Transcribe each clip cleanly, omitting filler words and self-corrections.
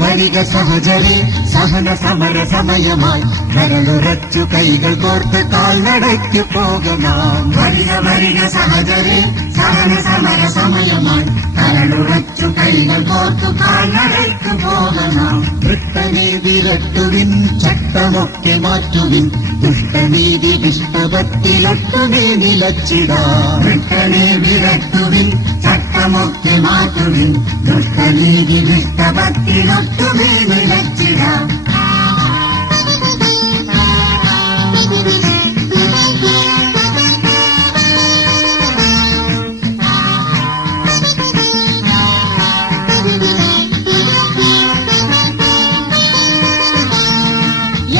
വരിക സഹചരി സഹന സമര സമയമായി കരളുറച്ചു കൈകൾ കോർത്ത് കാൽനടയ്ക്കു പോകണം. വരിക സഹചരി സഹന സമര സമയമായി കരളുറച്ചു കൈകൾ കോർത്ത് കാൽനടയ്ക്കു പോകണം. വൃത്തനെ വിരട്ടുവിൻ, ചട്ടമൊക്കെ മാറ്റുവിൻ, ദുഷ്ടനീതി വിഷ്ടപത്തിലൊട്ടുമേ നിലച്ചിടാം. വൃത്തനെ വിരട്ടുവിൻ, ചട്ടമൊക്കെ മാറ്റുവിൻ, ദുഷ്ടനീതി വിഷ്ടപത്തിലൊട്ടുമേ നിലച്ചിടാം.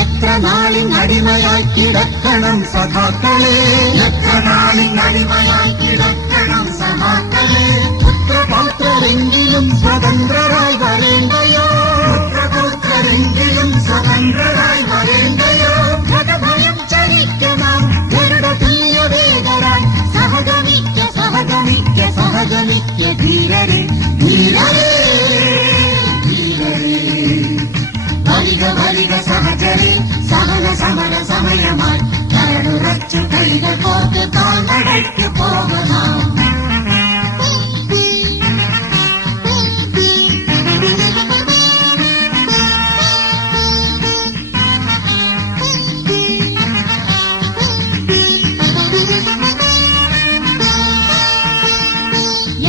എത്ര നാളിനടിമയായി കിടക്കണം സഖാക്കളെ, എത്ര നാളിനടിമയായി കിടക്കണം സഖാക്കളെ. പുത്രപൗത്രരെങ്കിലും സ്വതന്ത്രരായി വരേണ്ടയോ, പുത്രപൗത്രരെങ്കിലും സ്വതന്ത്രരായി വരേണ്ടയോ. ഭയം ചരിക്കണം ഗരുഡതീയ വേഗരാൻ, സഹഗമിക്ക സഹഗമിക്ക സഹഗമിക്ക ധീരരെ ധീരരെ ധീരരെ. വരിക സഹചരി സഹന സമര സമയമായി കരളുറച്ചു കൈകൾ കോർത്ത് കാൽനടയ്ക്കു പോകണം.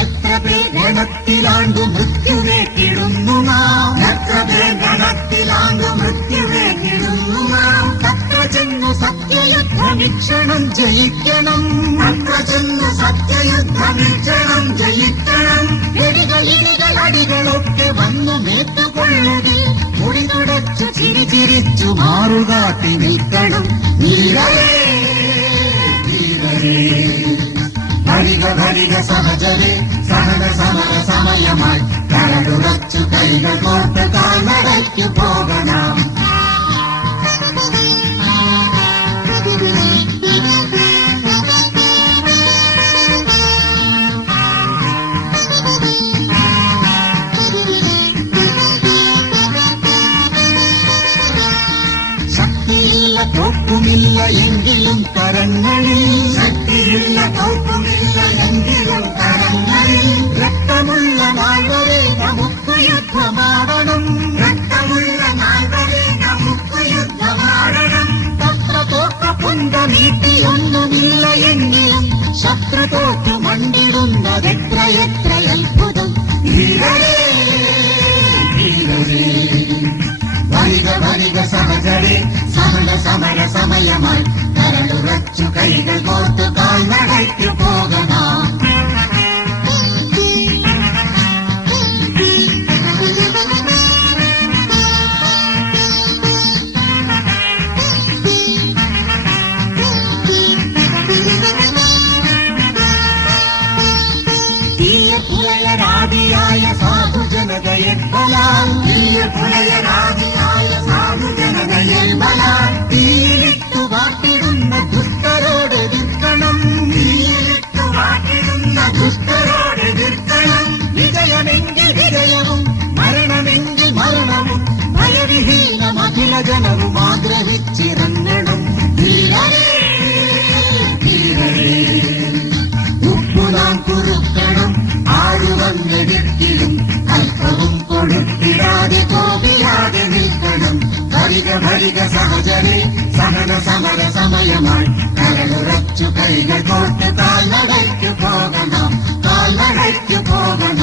എത്ര പേർ ഗണത്തിലാണ്ടു മൃത്യുവേറ്റിടുന്നു നാം, എത്ര പേർ ഗണത്തിലാണ്ടു മൃത്യുവേറ്റിടുന്നു നാം. തത്ര ചെന്നു സത്യയുദ്ധമീക്ഷണം ജയിക്കണം, തത്ര ചെന്നു സത്യയുദ്ധമീക്ഷണം ജയിക്കണം. ഇടികൾ അടികളൊക്കെ വന്നു മേത്തുകൊള്ളുകിൽ മുടി തുടച്ചു ചിരിച്ചു മാറുകാട്ടി നിൽക്കണം. ധീരരേ ധീരരേ. വരിക സഹചരി സഹന സമര സമയമായി കരളുറച്ചു കൈകൾ കോർത്ത് കാൽനടയ്ക്കു പോകണം. ശക്തിയില്ല തോക്കുമില്ല എങ്കിലും കരങ്ങളിൽ, ശക്തിയില്ല തോക്കുമില്ല എങ്കിലും കരങ്ങളിൽ. രക്തമുള്ള നാൾ വരെ നമുക്ക് യുദ്ധമാടണം, രക്തമുള്ള നാൾ വരെ നമുക്ക് യുദ്ധമാടണം. തത്ര തോക്ക പുന്ത നീട്ടിയൊന്നുമില്ല എങ്കിലും ശത്രു തോറ്റു മണ്ടിടുന്നതെത്ര എത്ര അത്ഭുതം. ധീരരേ ധീരരേ. വരിക സഹചരി സഹന സമര സമയമായി കരളുറച്ചു കൈകൾ കോർത്ത് കാൽനടയ്ക്കു പോകണം. തീയപുലയരാദിയായ സാധുജനതയെ ബലാൽ, തീയപുലയരാദിയായ സാധുജനതയെ ബലാൽ. തീയിലിട്ടു വാട്ടിടുന്ന ദുഷ്ടരോട് എതിർക്കണം, തീയിലിട്ടു വാട്ടിടുന്ന ദുഷ്ടരോട് എതിർക്കണം. വിജയമെങ്കിൽ വിജയവും മരണമെങ്കിൽ മരണവും ഭയവിഹീനം അഖില ജനവും ആഗ്രഹിച്ചിറങ്ങണം. ധീരരേ ധീരരേ. ഉപ്പു നാം കുറുക്കണം ആഴുവന്നെടുക്കിലും അല്പവും കൊടുത്തിടാതെ കോപിയാതെ നിൽക്കണം. വരിക സഹചരി സഹന സമര സമയമായി കരളുറച്ചു കൈകൾ കോർത്ത് കാൽനടയ്ക്കു പോകണം, കാൽനടയ്ക്കു പോകണം.